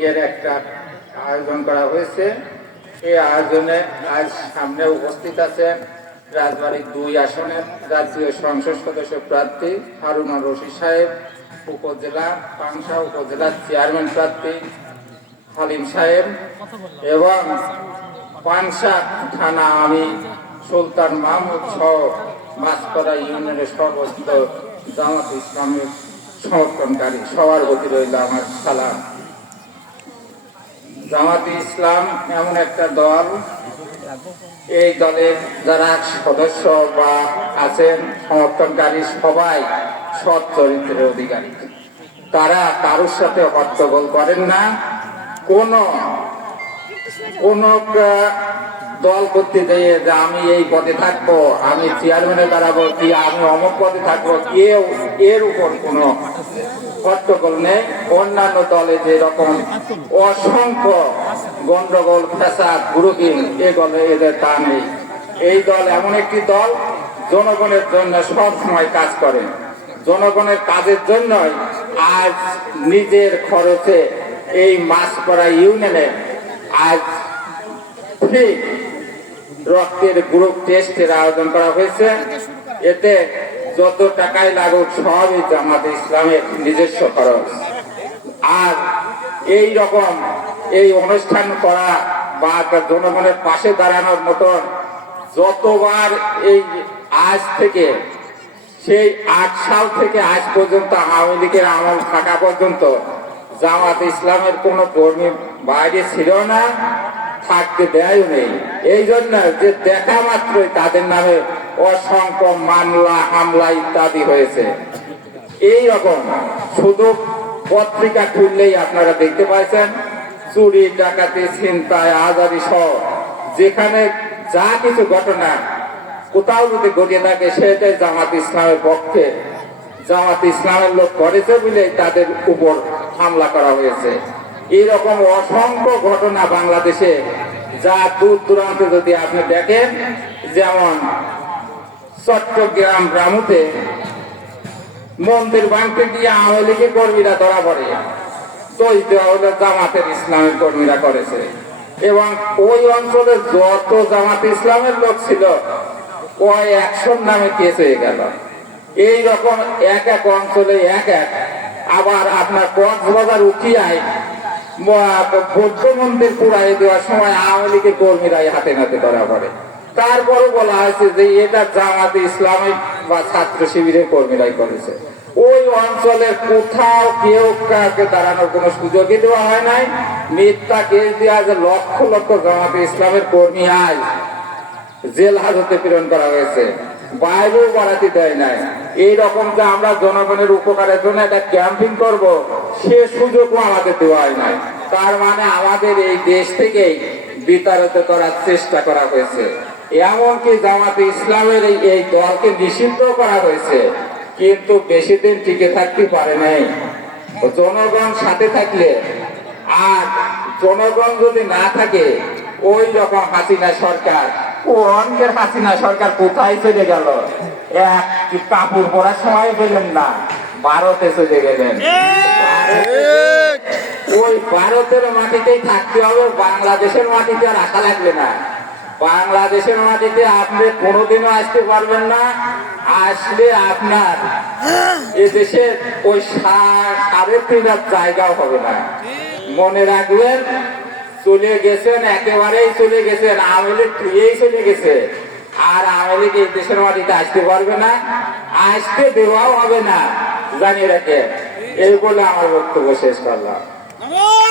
মিটিংয়ের একটা আয়োজন করা হয়েছে। এই আয়োজনে আজ সামনে উপস্থিত আছেন রাজবাড়ির দুই আসনের জাতীয় সংসদ সদস্য প্রার্থী হারুনা রশিদ সাহেব, উপজেলা পাংশা উপজেলার চেয়ারম্যান প্রার্থী হালিম সাহেব এবং পাংশা থানা আমি সুলতান মাহমুদ সহ মাছপাড়া ইউনিয়নের সর্বস্ত জামাত ইসলামের সমর্থনকারী। সবার প্রতি রইল আমার সালাম। জামাতে ইসলাম এমন একটা দল। এই দলের যারা সদস্য বা আছেন, সমর্থনকারী সবাই সৎ চরিত্রের অধিকারী। তারা কারোর সাথে হট্টগোল করেন না। কোন কোন দল করতে যে আমি এই পদে থাকব, আমি চেয়ারম্যানে দাঁড়াবো, কি আমি অমুক পদে থাকব, কেউ এর উপর কোনো হট্টগোল নেই। অন্যান্য দলে যে রকম অসংখ্য গন্ডগোল, ফ্যাসাদ গ্রুপিং এগুলো এদের তা নেই। এই দল এমন একটি দল, জনগণের জন্য সব সময় কাজ করে। জনগণের কাজের জন্যই আজ নিজের খরচে এই মাছপাড়া ইউনিয়নে আজ ফ্রি রক্তের গ্রুপ টেস্টের আয়োজন করা হয়েছে। এতে যত টাকাই লাগুক সবই জামাত ইসলামের নিজস্ব খরচ। আর এই রকম এই অনুষ্ঠান করা বা জনগণের পাশে দাঁড়ানোর মতন যতবার এই আজ থেকে সেই আট সাল থেকে আজ পর্যন্ত আওয়ামী লীগের আমল থাকা পর্যন্ত জামাত ইসলামের কোন কর্মী বাইরে ছিল না, থাকতে দেয় নেই। এই জন্য যে দেখা মাত্রই তাদের নামে অসংখ্য মামলা, হামলা ইত্যাদি হয়েছে। এই রকম শুধু পত্রিকা খুললেই আপনারা দেখতে পাচ্ছেন চুরি, ডাকাতি, ছিনতাই আজারি সহ যেখানে যা কিছু ঘটনা কোথাও যদি ঘটিয়ে থাকে, সেটাই জামাত ইসলামের পক্ষে। জামাত ইসলামের লোক করেছে বলে তাদের উপর হামলা করা হয়েছে। এরকম অসংখ্য ঘটনা বাংলাদেশে যা দূর দূরান্তে যদি আপনি দেখেন, যেমন চট্টগ্রাম রামুতে মন্দির ভাঙতে গিয়ে আওয়ামী লীগের কর্মীরা ধরা পড়ে। চৈতে হলো জামাতের ইসলামের কর্মীরা করেছে। এবং ওই অঞ্চলে যত জামাত ইসলামের লোক ছিল, ওই একশোর নামে কেস হয়ে গেল। এই রকম এক এক অঞ্চলে এক এক আবার আপনার কক্সবাজার উঠিয়ায় বৌদ্ধ মন্দির পুরাই দেওয়ার সময় আওয়ামী লীগের কর্মীরাই হাতে নাতে ধরা পড়ে। তারপরও বলা হয়েছে যে এটা জামাতে ইসলামিক বা ছাত্র শিবিরের কর্মীরাই করেছে। ওই অঞ্চলে কোথাও কেউ কাউকে দাঁড়ানোর কোনো সুযোগই দেওয়া হয় নাই। মিথ্যা কেস দেওয়া যে লক্ষ লক্ষ জামাতে ইসলামের কর্মী আজ জেল হাজতে প্রেরণ করা হয়েছে। বাইরেও বাড়াতে দেয় নাই। এই রকম যে আমরা জনগণের উপকারের জন্য একটা ক্যাম্পিং করব, সে সুযোগও আমাদের দেওয়া নাই। তার মানে আমাদের এই দেশ থেকেই বিতাড়িত করার চেষ্টা করা হয়েছে। এমনকি জামাতে ইসলামের এই এই দলকে নিষিদ্ধ করা হয়েছে। কিন্তু বেশি দিন টিকে থাকতে পারে নাই। জনগণ সাথে থাকলে আর জনগণ যদি না থাকে, ওই রকম হাসিনা সরকার ও হাসিনা সরকার কোথায় চলে গেল? এক কাপড় পরার সময় পেলেন না ভারতে চলে গেলেন। ওই ভারতের মাটিতেই থাকতে হবে বাংলাদেশের মাটিতে আর আশা লাগবে না। বাংলাদেশের মাটিতে আপনি কোনোদিনও আসতে পারবেন না আসলে আপনার এ দেশে ওই সাড়ে তিন জায়গাও হবে না। মনে রাখবেন চলে গেছেন, একেবারেই চলে গেছেন। আওয়ামী লীগ চলে গেছে। আর আওয়ামী এই দেশের মাটিতে আসতে পারবে না, আসতে দেওয়াও হবে না, জানিয়ে রাখে। এই বলে আমার বক্তব্য শেষ করলাম।